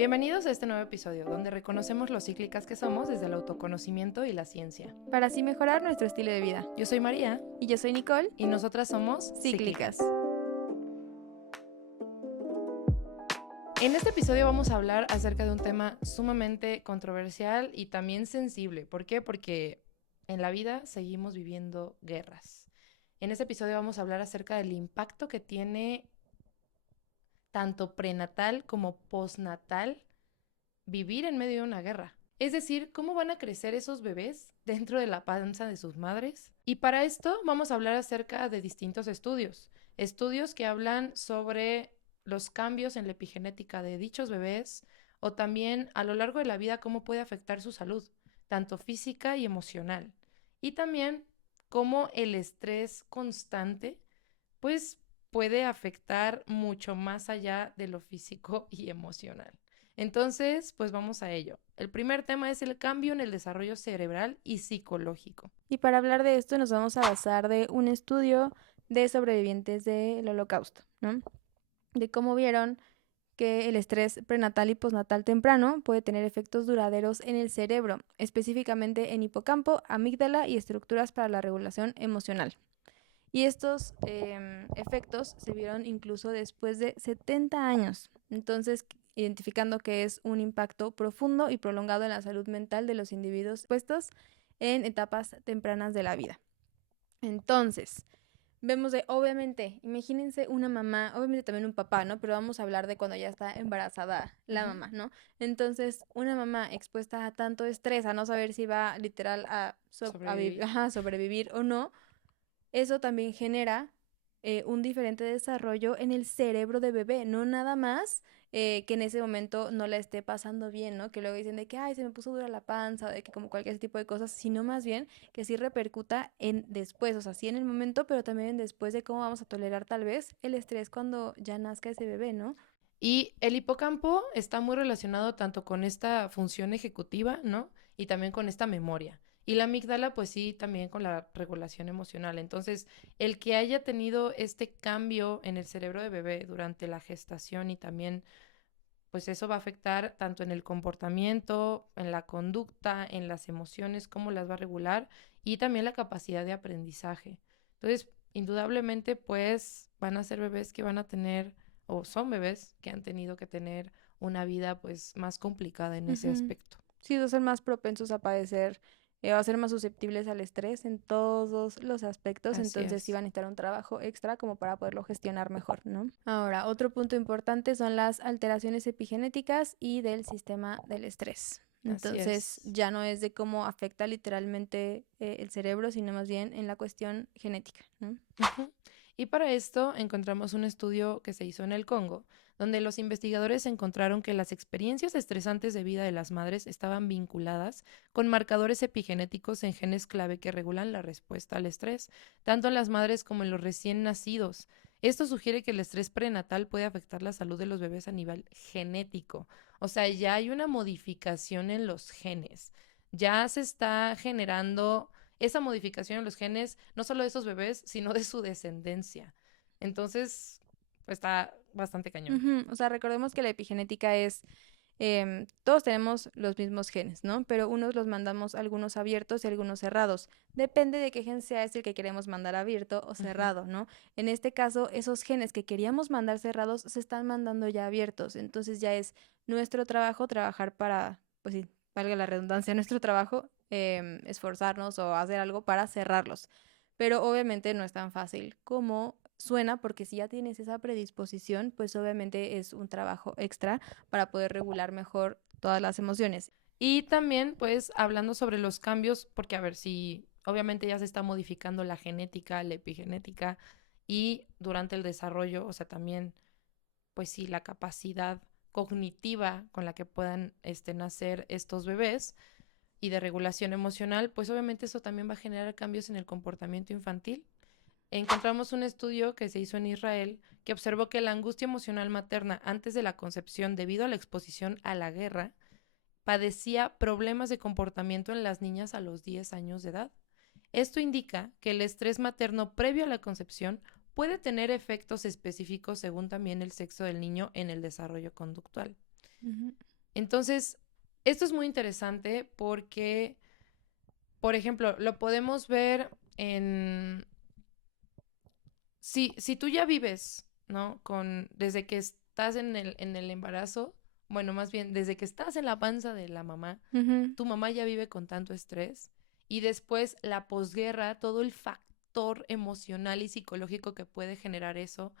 Bienvenidos a este nuevo episodio, donde reconocemos lo cíclicas que somos desde el autoconocimiento y la ciencia. Para así mejorar nuestro estilo de vida. Yo soy María. Y yo soy Nicole. Y nosotras somos Cíclicas. En este episodio vamos a hablar acerca de un tema sumamente controversial y también sensible. ¿Por qué? Porque en la vida seguimos viviendo guerras. En este episodio vamos a hablar acerca del impacto que tiene tanto prenatal como postnatal vivir en medio de una guerra. Es decir, cómo van a crecer esos bebés dentro de la panza de sus madres. Y para esto vamos a hablar acerca de distintos estudios. Estudios que hablan sobre los cambios en la epigenética de dichos bebés o también a lo largo de la vida cómo puede afectar su salud, tanto física y emocional. Y también cómo el estrés constante pues puede afectar mucho más allá de lo físico y emocional. Entonces, pues vamos a ello. El primer tema es el cambio en el desarrollo cerebral y psicológico. Y para hablar de esto nos vamos a basar de un estudio de sobrevivientes del Holocausto, ¿no? De cómo vieron que el estrés prenatal y postnatal temprano puede tener efectos duraderos en el cerebro, específicamente en hipocampo, amígdala y estructuras para la regulación emocional. Y estos efectos se vieron incluso después de 70 años. Entonces, identificando que es un impacto profundo y prolongado en la salud mental de los individuos puestos en etapas tempranas de la vida. Entonces, vemos de, obviamente, imagínense una mamá, obviamente también un papá, ¿no? Pero vamos a hablar de cuando ya está embarazada la mamá, ¿no? Entonces, una mamá expuesta a tanto estrés, a no saber si va literal a sobrevivir o no, eso también genera un diferente desarrollo en el cerebro de bebé, no nada más que en ese momento no la esté pasando bien, ¿no? Que luego dicen de que, ay, se me puso dura la panza, o de que como cualquier tipo de cosas, sino más bien que sí repercuta en después, o sea, sí en el momento, pero también en después de cómo vamos a tolerar tal vez el estrés cuando ya nazca ese bebé, ¿no? Y el hipocampo está muy relacionado tanto con esta función ejecutiva, ¿no? Y también con esta memoria. Y la amígdala, pues sí, también con la regulación emocional. Entonces, el que haya tenido este cambio en el cerebro de bebé durante la gestación y también, pues eso va a afectar tanto en el comportamiento, en la conducta, en las emociones, cómo las va a regular y también la capacidad de aprendizaje. Entonces, indudablemente, pues van a ser bebés que van a tener o son bebés que han tenido que tener una vida pues más complicada en ese aspecto. Sí, van a ser más propensos a padecer, a ser más susceptibles al estrés en todos los aspectos, Así entonces sí es. van a necesitar un trabajo extra como para poderlo gestionar mejor, ¿no? Ahora, otro punto importante son las alteraciones epigenéticas y del sistema del estrés. Así Entonces, es. ya no es de cómo afecta literalmente el cerebro, sino más bien en la cuestión genética, ¿no? Ujú. Y para esto encontramos un estudio que se hizo en el Congo, donde los investigadores encontraron que las experiencias estresantes de vida de las madres estaban vinculadas con marcadores epigenéticos en genes clave que regulan la respuesta al estrés, tanto en las madres como en los recién nacidos. Esto sugiere que el estrés prenatal puede afectar la salud de los bebés a nivel genético. O sea, ya hay una modificación en los genes. Ya se está generando esa modificación en los genes, no solo de esos bebés, sino de su descendencia. Entonces, pues está bastante cañón. O sea, recordemos que la epigenética es, todos tenemos los mismos genes, ¿no? Pero unos los mandamos algunos abiertos y algunos cerrados. Depende de qué gen sea el que queremos mandar abierto o cerrado, ¿no? En este caso, esos genes que queríamos mandar cerrados se están mandando ya abiertos. Entonces ya es nuestro trabajo trabajar para, pues sí, valga la redundancia, nuestro trabajo esforzarnos o hacer algo para cerrarlos. Pero obviamente no es tan fácil como suena, porque si ya tienes esa predisposición, pues obviamente es un trabajo extra para poder regular mejor todas las emociones. Y también, pues, hablando sobre los cambios, porque a ver si obviamente ya se está modificando la genética, la epigenética, y durante el desarrollo, o sea, también, pues sí, la capacidad cognitiva con la que puedan nacer estos bebés y de regulación emocional, pues obviamente eso también va a generar cambios en el comportamiento infantil. Encontramos un estudio que se hizo en Israel que observó que la angustia emocional materna antes de la concepción debido a la exposición a la guerra padecía problemas de comportamiento en las niñas a los 10 años de edad. Esto indica que el estrés materno previo a la concepción puede tener efectos específicos según también el sexo del niño en el desarrollo conductual. Uh-huh. Entonces, esto es muy interesante porque, por ejemplo, lo podemos ver en... Si tú ya vives, ¿no? Desde que estás en el embarazo, bueno, más bien, desde que estás en la panza de la mamá, Ujú, tu mamá ya vive con tanto estrés y después la posguerra, todo el factor emocional y psicológico que puede generar eso,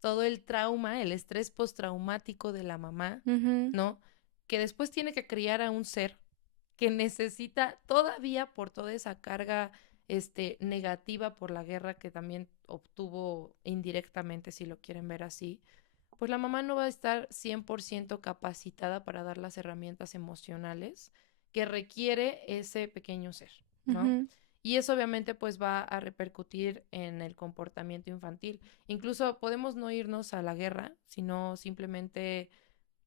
todo el trauma, el estrés postraumático de la mamá, ujú, ¿no? Que después tiene que criar a un ser que necesita todavía por toda esa carga negativa por la guerra que también obtuvo indirectamente, si lo quieren ver así, pues la mamá no va a estar 100% capacitada para dar las herramientas emocionales que requiere ese pequeño ser, ¿no? ujú. Y eso obviamente pues va a repercutir en el comportamiento infantil. Incluso podemos no irnos a la guerra, sino simplemente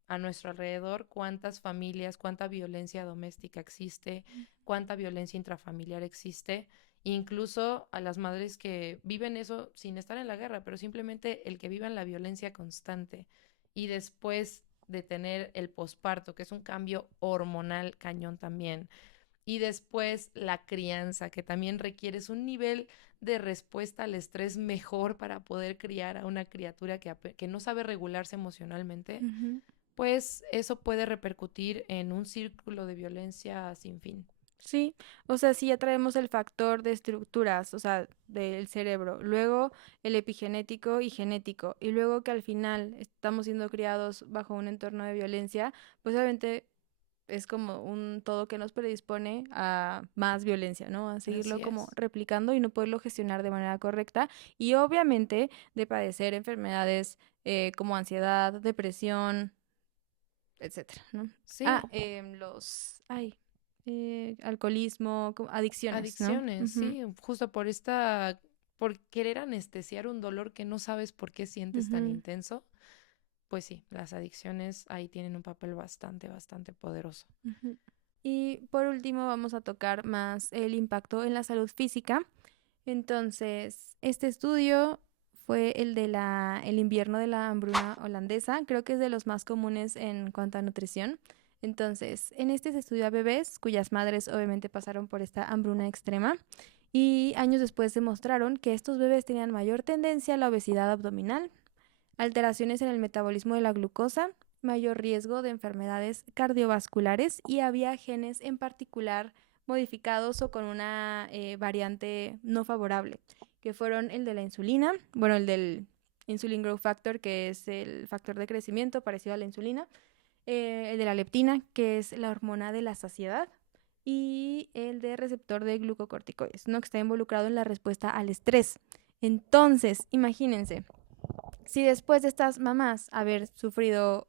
a nuestro alrededor, cuántas familias, cuánta violencia doméstica existe, cuánta violencia intrafamiliar existe, incluso a las madres que viven eso sin estar en la guerra, pero simplemente el que vivan la violencia constante y después de tener el posparto, que es un cambio hormonal cañón también, y después la crianza, que también requieres un nivel de respuesta al estrés mejor para poder criar a una criatura que no sabe regularse emocionalmente, Ujú. pues eso puede repercutir en un círculo de violencia sin fin. Sí, o sea, sí ya traemos el factor de estructuras, o sea, del cerebro, luego el epigenético y genético, y luego que al final estamos siendo criados bajo un entorno de violencia, pues obviamente es como un todo que nos predispone a más violencia, ¿no? A seguirlo Así como es. replicando y no poderlo gestionar de manera correcta, y obviamente de padecer enfermedades como ansiedad, depresión, etcétera, ¿no? Sí, Alcoholismo, adicciones, ¿no? adicciones, Ujú, sí, justo por querer anestesiar un dolor que no sabes por qué sientes tan ujú, intenso, pues sí, las adicciones ahí tienen un papel bastante, bastante poderoso. ujú. Y por último vamos a tocar más el impacto en la salud física. Entonces, este estudio fue el invierno de la hambruna holandesa, creo que es de los más comunes en cuanto a nutrición. Entonces, en este se estudió a bebés cuyas madres obviamente pasaron por esta hambruna extrema y años después demostraron que estos bebés tenían mayor tendencia a la obesidad abdominal, alteraciones en el metabolismo de la glucosa, mayor riesgo de enfermedades cardiovasculares y había genes en particular modificados o con una variante no favorable, que fueron el de la insulina, bueno, el del insulin growth factor, que es el factor de crecimiento parecido a la insulina, el de la leptina, que es la hormona de la saciedad, y el de receptor de glucocorticoides, ¿no? Que está involucrado en la respuesta al estrés. Entonces, imagínense, si después de estas mamás haber sufrido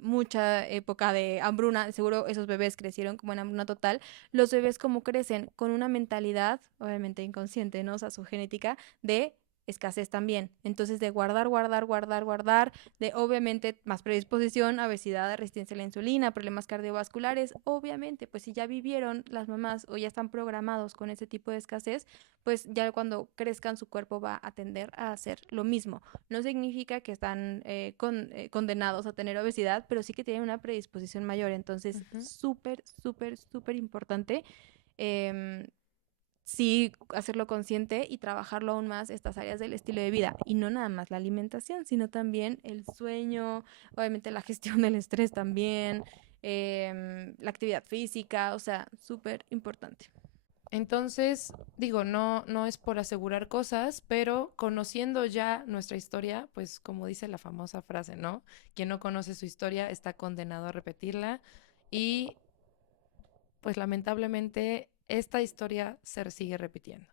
mucha época de hambruna, seguro esos bebés crecieron como en hambruna total, los bebés como crecen con una mentalidad, obviamente inconsciente, ¿no? O sea, su genética de escasez también. Entonces, de guardar, guardar, guardar, guardar, de obviamente más predisposición a obesidad, resistencia a la insulina, problemas cardiovasculares, obviamente, pues si ya vivieron las mamás o ya están programados con ese tipo de escasez, pues ya cuando crezcan su cuerpo va a tender a hacer lo mismo. No significa que están condenados a tener obesidad, pero sí que tienen una predisposición mayor. Entonces, Ujú. súper, súper, súper importante em, sí hacerlo consciente y trabajarlo aún más estas áreas del estilo de vida. Y no nada más la alimentación, sino también el sueño, obviamente la gestión del estrés también, la actividad física, o sea, súper importante. Entonces, digo, no es por asegurar cosas, pero conociendo ya nuestra historia, pues como dice la famosa frase, ¿no? Quien no conoce su historia está condenado a repetirla y pues lamentablemente esta historia se sigue repitiendo.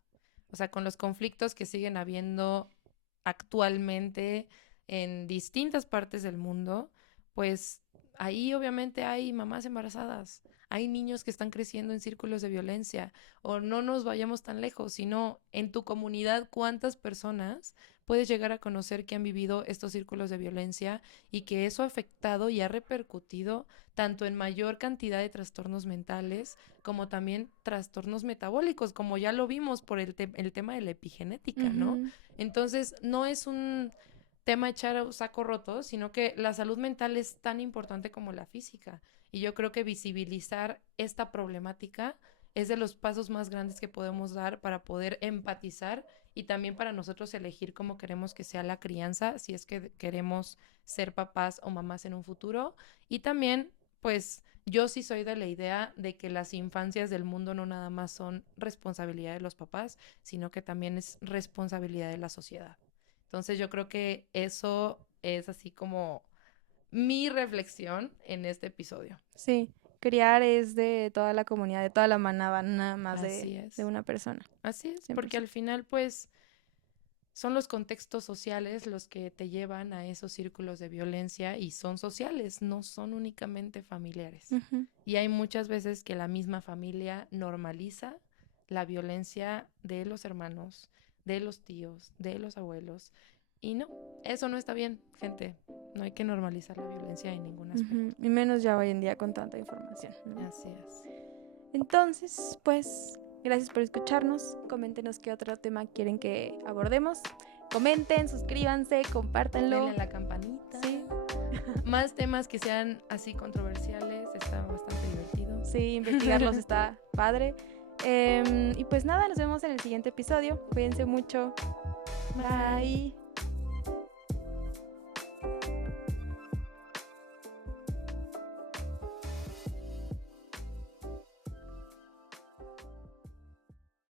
O sea, con los conflictos que siguen habiendo actualmente en distintas partes del mundo, pues ahí obviamente hay mamás embarazadas, hay niños que están creciendo en círculos de violencia, o no nos vayamos tan lejos, sino en tu comunidad, ¿cuántas personas puedes llegar a conocer que han vivido estos círculos de violencia y que eso ha afectado y ha repercutido tanto en mayor cantidad de trastornos mentales como también trastornos metabólicos, como ya lo vimos por el tema de la epigenética, ¿no? Ujú, Entonces, no es un tema echar a saco roto, sino que la salud mental es tan importante como la física. Y yo creo que visibilizar esta problemática es de los pasos más grandes que podemos dar para poder empatizar y también para nosotros elegir cómo queremos que sea la crianza, si es que queremos ser papás o mamás en un futuro. Y también, pues, yo sí soy de la idea de que las infancias del mundo no nada más son responsabilidad de los papás, sino que también es responsabilidad de la sociedad. Entonces yo creo que eso es así como mi reflexión en este episodio. Sí, criar es de toda la comunidad, de toda la manada, nada más Así es. de una persona. Así es, 100%. porque al final pues son los contextos sociales los que te llevan a esos círculos de violencia y son sociales, no son únicamente familiares. Ujú. Y hay muchas veces que la misma familia normaliza la violencia de los hermanos, de los tíos, de los abuelos. Y no, eso no está bien, gente. No hay que normalizar la violencia en ningún aspecto. Ujú. Y menos ya hoy en día con tanta información, ¿no? Así es. Entonces, pues, gracias por escucharnos. Coméntenos qué otro tema quieren que abordemos. Comenten, suscríbanse, compártanlo. Denle a la campanita. Sí. Más temas que sean así controversiales, está bastante divertido. Sí, investigarlos está padre. Y pues nada, nos vemos en el siguiente episodio. Cuídense mucho. Bye.